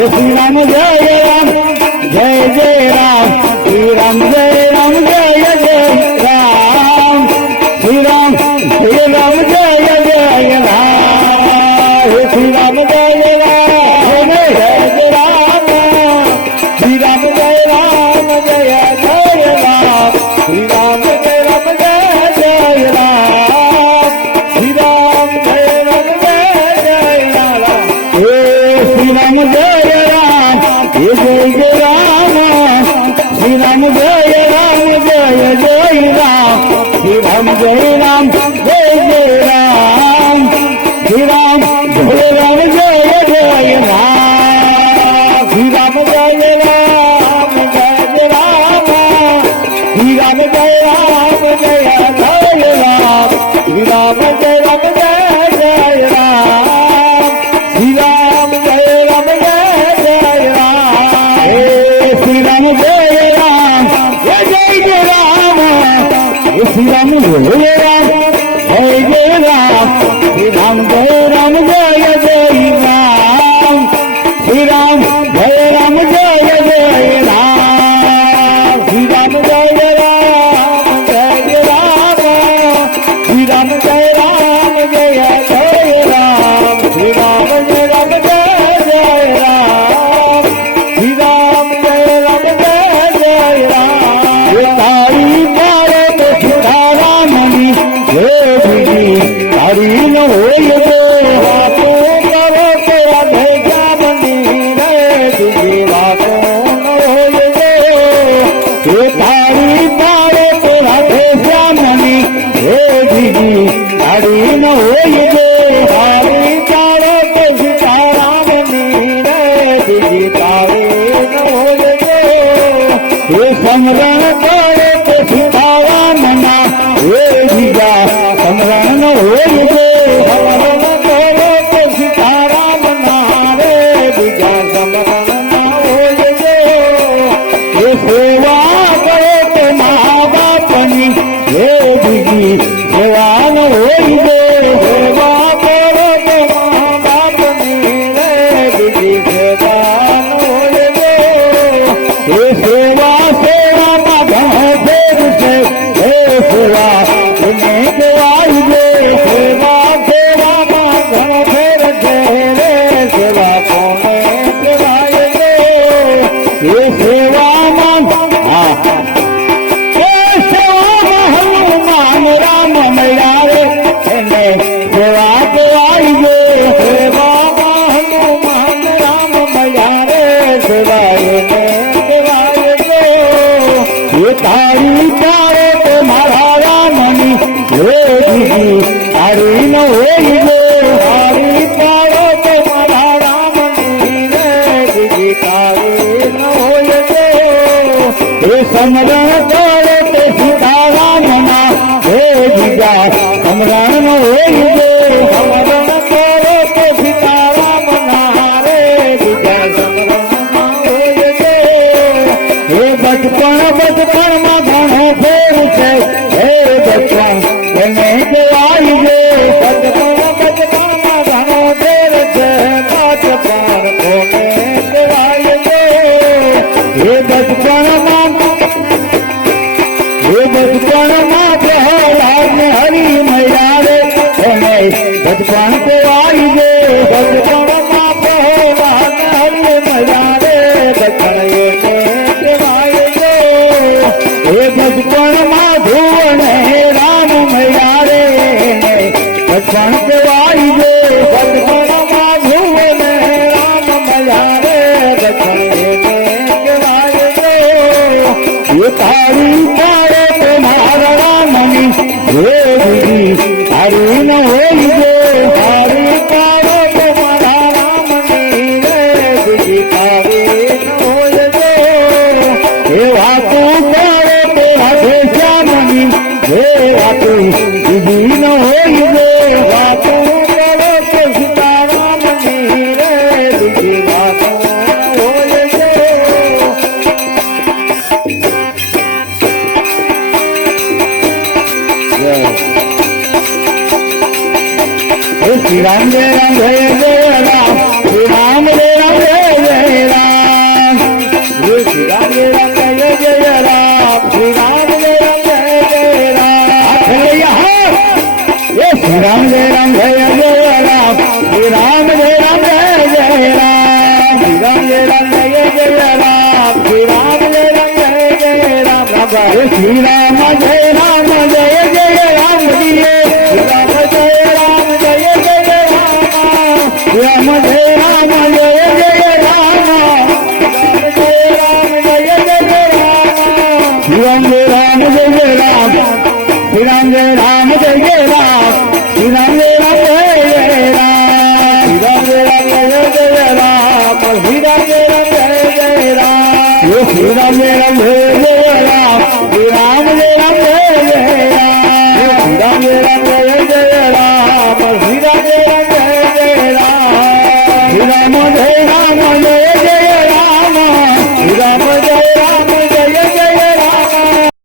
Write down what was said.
ये श्री राम जय राम जय जय राम श्री राम जय जय राम श्री राम जय जय राम हे श्री राम जय राम जय जय राम श्री राम जय राम जय जय राम श्री राम जय राम जय जय राम श्री राम जय राम जय जय राम हे श्री राम जय राम हे जय जय राम श्री राम जय जय राम श्री राम जय राम जय जय राम श्री राम जय राम जय जय राम श्री राम जय राम जय जय राम श्री राम जय राम जय जय राम श्री राम जय राम जय जय राम श्री राम जय राम जय जय राम हे श्री राम जय राम जय जय राम हे श्री राम जय राम जय जय राम श्री राम जय राम जय जय राम श्री राम जय राम जय जय राम श्री राम जय राम जय जय राम श्री राम जय राम जय जय राम श्री राम जय राम जय जय राम श्री राम जय राम जय जय राम तारी मारे तो सुधा रामनी हे दीदी तारी न होय दे बापो करो तो अधे जामनी रे दीदी बापो न होय दे हे तारी मारे तो राधे श्यामनी हे दीदी तारी न होय दे तारी चारो तो सीतारामनी रे दीदी तारी न होय दे हे समरण करे तो सीतारामना हे दीदा समरण होय दे समरण करे तो सीतारामना रे दीदा समरण होय दे हे सेवा करे तो माँ बापनी हे दीदी सेवा न होय दे सेवा करे तो माँ बापनी रे दीदी सेवा न होय दे हे सेवा सेवा माधव फेर से हे सेवा तुम्हें देवाई दे सेवा सेवा माधव फेर से रे सेवा तुम्हें देवाई दे हे सेवा मान हे सेवा हनुमान राम मैया रे सेवा देवाई दे सेवा हनुमान राम मैया रे सेवा देवाई दे ये तारी तारे तो मारा रामनी हे दीदी तारी न होय दे तारी तारे तो मारा रामनी रे दीदी तारी न होय दे हे समरण करे ते सीतारामना हे दीदा समरण न होय दे समरण करे ते सीतारामना रे दीदा समरण न होय दे हे बचपन बचपन में घणो फेर छे हे बचपन में देवाई दे बचपन बचपन में घणो फेर छे बचपन में देवाई दे हे बचपन में प्रहलाद ने हरी मैया रे बचपन देवाई दे बचपन में प्रहलाद ने हरी मैया रे बचपन देवाई दे हे बचपन में धुवन राम मैया रे बचपन देवाई दे बचपन में धुवन राम मैया रे बचपन देवाई दे ये तारी तारे तुम्हारा रामनी हे दीदी तारी न होय दे तारी तारे तुम्हारा रामनी रे दीदी तारी न होय दे हे वातु करे तो राधे श्यामनी हे वातु दीदी न होय दे वातु करे तो सीतारामनी रे दीदी वातु होय दे श्री राम जय राम जय जय राम श्री राम जय राम जय जय राम श्री राम जय राम जय जय राम श्री राम जय राम जय जय राम ये श्री राम जय राम जय जय राम श्री राम जय राम जय जय राम श्री राम जय राम जय जय राम श्री राम जय राम जय जय राम श्री राम जय राम जय जय राम दिए श्री राम जय राम जय जय राम राम जय राम जय जय राम राम जय राम जय जय राम श्री राम जय राम जय जय राम श्री राम जय राम जय जय राम श्री राम जय राम जय जय राम श्री राम जय राम जय जय राम श्री राम जय राम जय जय राम श्री राम जय राम जय जय राम श्री राम जय राम जय जय राम श्री राम जय राम जय जय राम श्री राम जय राम